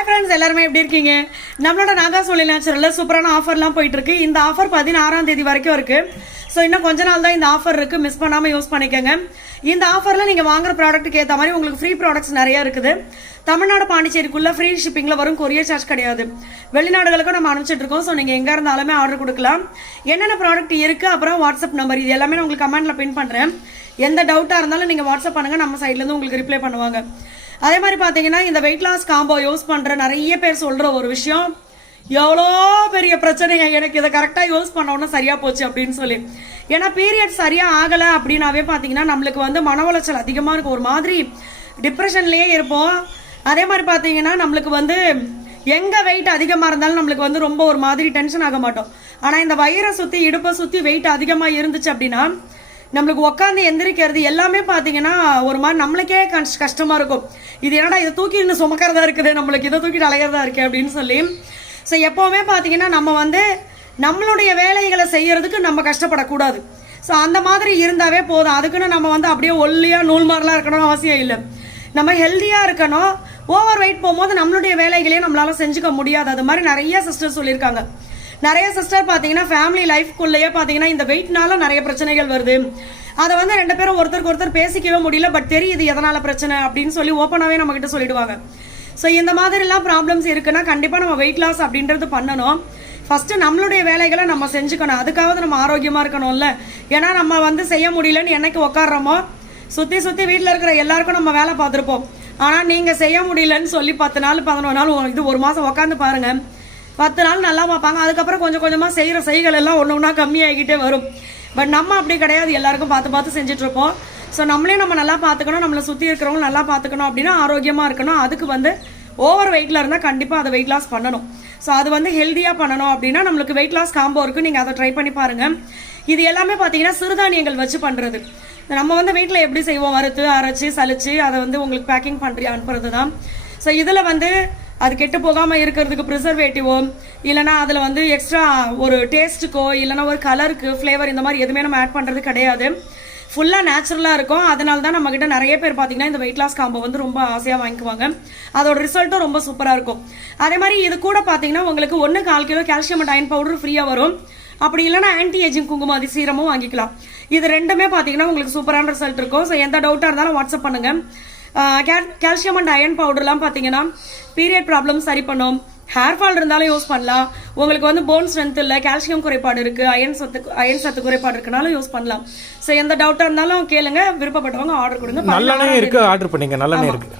Hi friends, எல்லாருமே எப்படி இருக்கீங்க? நம்மளோட நாகாசோலி நேச்சுரலில் சூப்பரான ஆஃபர்லாம் போயிட்டு இருக்கு. இந்த ஆஃபர் 16ஆம் தேதி வரைக்கும் இருக்கு. ஸோ இன்னும் கொஞ்ச நாள் தான் இந்த ஆஃபர் இருக்கு, மிஸ் பண்ணாமல் யூஸ் பண்ணிக்கோங்க. இந்த ஆஃபரில் நீங்கள் வாங்குற ப்ராடக்ட்டுக்கு ஏற்ற மாதிரி உங்களுக்கு ஃப்ரீ ப்ராடக்ட்ஸ் நிறைய இருக்குது. தமிழ்நாடு பாண்டிச்சேரிக்குள்ள ஃப்ரீ ஷிப்பிங்கில் வரும், கொரியர் சார்ஜ் கிடையாது. வெளிநாடுகளுக்கும் நம்ம அனுப்பிச்சிட்டு இருக்கோம். ஸோ நீங்கள் எங்கே இருந்தாலுமே ஆர்டர் கொடுக்கலாம். என்னென்ன ப்ராடக்ட் இருக்குது, அப்புறம் வாட்ஸ்அப் நம்பர், இது எல்லாமே நான் உங்களுக்கு கமெண்ட்டில் பின் பண்ணுறேன். எந்த டவுட்டாக இருந்தாலும் நீங்கள் வாட்ஸ்அப் பண்ணுங்கள், நம்ம சைட்லேருந்து உங்களுக்கு ரிப்ளை பண்ணுவாங்க. அதே மாதிரி பார்த்தீங்கன்னா இந்த வெயிட் லாஸ் காம்போ யூஸ் பண்ணுற நிறைய பேர் சொல்கிற ஒரு விஷயம், எவ்வளோ பெரிய பிரச்சனைங்க, எனக்கு இதை கரெக்டாக யூஸ் பண்ணோன்னா சரியாக போச்சு அப்படின்னு சொல்லி. ஏன்னா பீரியட் சரியாக ஆகலை அப்படின்னாவே பார்த்தீங்கன்னா நம்மளுக்கு வந்து மன உளைச்சல் அதிகமாக இருக்கும், ஒரு மாதிரி டிப்ரெஷன்லேயே இருப்போம். அதே மாதிரி பார்த்தீங்கன்னா நம்மளுக்கு வந்து எங்கே வெயிட் அதிகமாக இருந்தாலும் நம்மளுக்கு வந்து ரொம்ப ஒரு மாதிரி டென்ஷன் ஆக மாட்டோம். ஆனால் இந்த வயிறை சுற்றி இடுப்பை சுற்றி வெயிட் அதிகமாக இருந்துச்சு அப்படின்னா நம்மளுக்கு உட்காந்து எந்திரிக்கிறது எல்லாமே பார்த்தீங்கன்னா ஒரு மாதிரி நம்மளுக்கே கஷ்டமாக இருக்கும். இது என்னடா இதை தூக்கி இன்னும் சுமக்கிறதா இருக்குது, நம்மளுக்கு இதை தூக்கிட்டு அலையிறதா இருக்கு அப்படின்னு சொல்லி. ஸோ எப்போவுமே பார்த்தீங்கன்னா நம்ம வந்து நம்மளுடைய வேலைகளை செய்யறதுக்கு நம்ம கஷ்டப்படக்கூடாது. ஸோ அந்த மாதிரி இருந்தாவே போதும். அதுக்குன்னு நம்ம வந்து அப்படியே ஒல்லியாக நூல் மாதிரிலாம் இருக்கணும்னு அவசியம் இல்லை. நம்ம ஹெல்த்தியாக இருக்கணும். ஓவர் வெயிட் போகும்போது நம்மளுடைய வேலைகளையும் நம்மளால செஞ்சுக்க முடியாது. அது மாதிரி நிறைய சிஸ்டர் சொல்லியிருக்காங்க. நிறைய சிஸ்டர் பார்த்தீங்கன்னா ஃபேமிலி லைஃப்குள்ளேயே பார்த்தீங்கன்னா இந்த வெயிட்னால நிறைய பிரச்சனைகள் வருது. அதை வந்து ரெண்டு பேரும் ஒருத்தருக்கு ஒருத்தர் பேசிக்கவே முடியல, பட் தெரியுது எதனால பிரச்சனை அப்படின்னு சொல்லி ஓப்பனாகவே நம்ம கிட்ட சொல்லிடுவாங்க. ஸோ இந்த மாதிரிலாம் ப்ராப்ளம்ஸ் இருக்குன்னா கண்டிப்பாக நம்ம வெயிட் லாஸ் அப்படின்றது பண்ணணும். ஃபர்ஸ்ட் நம்மளுடைய வேலைகளை நம்ம செஞ்சுக்கணும். அதுக்காவது நம்ம ஆரோக்கியமாக இருக்கணும்ல. ஏன்னா நம்ம வந்து செய்ய முடியலன்னு என்னைக்கு உட்காடுறோமோ சுற்றி சுற்றி வீட்டில் இருக்கிற எல்லாருக்கும் நம்ம வேலை பார்த்துருப்போம். ஆனால் நீங்கள் செய்ய முடியலன்னு சொல்லி 10 நாள் 11 நாள் இது ஒரு மாதம் உட்காந்து பாருங்கள். 10 நாள் நல்லா பார்ப்பாங்க. அதுக்கப்புறம் கொஞ்சம் கொஞ்சமாக செய்கிற செய்கள் எல்லாம் ஒன்று ஒன்றா கம்மியாகிக்கிட்டே வரும். பட் நம்ம அப்படி கிடையாது, எல்லாருக்கும் பார்த்து பார்த்து செஞ்சுட்ருப்போம். ஸோ நம்மளே நம்ம நல்லா பார்த்துக்கணும், நம்மளை சுற்றி இருக்கிறவங்க நல்லா பார்த்துக்கணும் அப்படின்னா ஆரோக்கியமாக இருக்கணும். அதுக்கு வந்து ஓவர் வெயிட்டில் இருந்தால் கண்டிப்பாக அதை வெயிட் லாஸ் பண்ணணும். ஸோ அது வந்து ஹெல்த்தியாக பண்ணணும் அப்படின்னா நம்மளுக்கு வெயிட் லாஸ் காம்போ இருக்குது, நீங்கள் அதை ட்ரை பண்ணி பாருங்கள். இது எல்லாமே பார்த்தீங்கன்னா சிறுதானியங்கள் வச்சு பண்ணுறது. நம்ம வந்து வீட்டில் எப்படி செய்வோம், வறுத்து அரைச்சி சலிச்சு அதை வந்து உங்களுக்கு பேக்கிங் பண்ணி அனுப்புறது தான். ஸோ இதில் வந்து அது கெட்டு போகாமல் இருக்கிறதுக்கு ப்ரிசர்வேட்டிவோ இல்லைனா அதில் வந்து எக்ஸ்ட்ரா ஒரு டேஸ்ட்டுக்கோ இல்லைனா ஒரு கலருக்கு ஃப்ளேவர் இந்த மாதிரி எதுவுமே நம்ம ஆட் பண்ணுறது கிடையாது. ஃபுல்லாக நேச்சுரலாக இருக்கும். அதனால தான் நம்மக்கிட்ட நிறைய பேர் பார்த்தீங்கன்னா இந்த வெயிட் லாஸ் காம்போ வந்து ரொம்ப ஆசையாக வாங்கிக்குவாங்க. அதோட ரிசல்ட்டும் ரொம்ப சூப்பராக இருக்கும். அதே மாதிரி இது கூட பார்த்தீங்கன்னா உங்களுக்கு 1/4 kilo calcium and iron powder ஃப்ரீயாக வரும். அப்படி இல்லைனா ஆன்டி ஏஜிங் குங்குமாதி சீரமும் வாங்கிக்கலாம். இது ரெண்டுமே பார்த்தீங்கன்னா உங்களுக்கு சூப்பரான ரிசல்ட் இருக்கும். ஸோ எந்த டவுட்டாக இருந்தாலும் வாட்ஸ்அப் பண்ணுங்கள். கால்சியம் அண்ட் அயன் பவுடர்லாம் பார்த்தீங்கன்னா பீரியட் ப்ராப்ளம் சரி பண்ணும். ஹேர் ஃபால் இருந்தாலும் யூஸ் பண்ணலாம். உங்களுக்கு வந்து போன் ஸ்ட்ரென்த் இல்லை, கால்சியம் குறைபாடு இருக்குது, அயன் சத்து குறைபாடு இருக்குனாலும் யூஸ் பண்ணலாம். ஸோ எந்த டவுட்டாக இருந்தாலும் கேளுங்க. விருப்பப்பட்டவங்க ஆர்டர் கொடுங்க. நல்லெண்ணெய் இருக்கு, ஆர்டர் பண்ணிங்க. நல்லெண்ணெய் இருக்கு.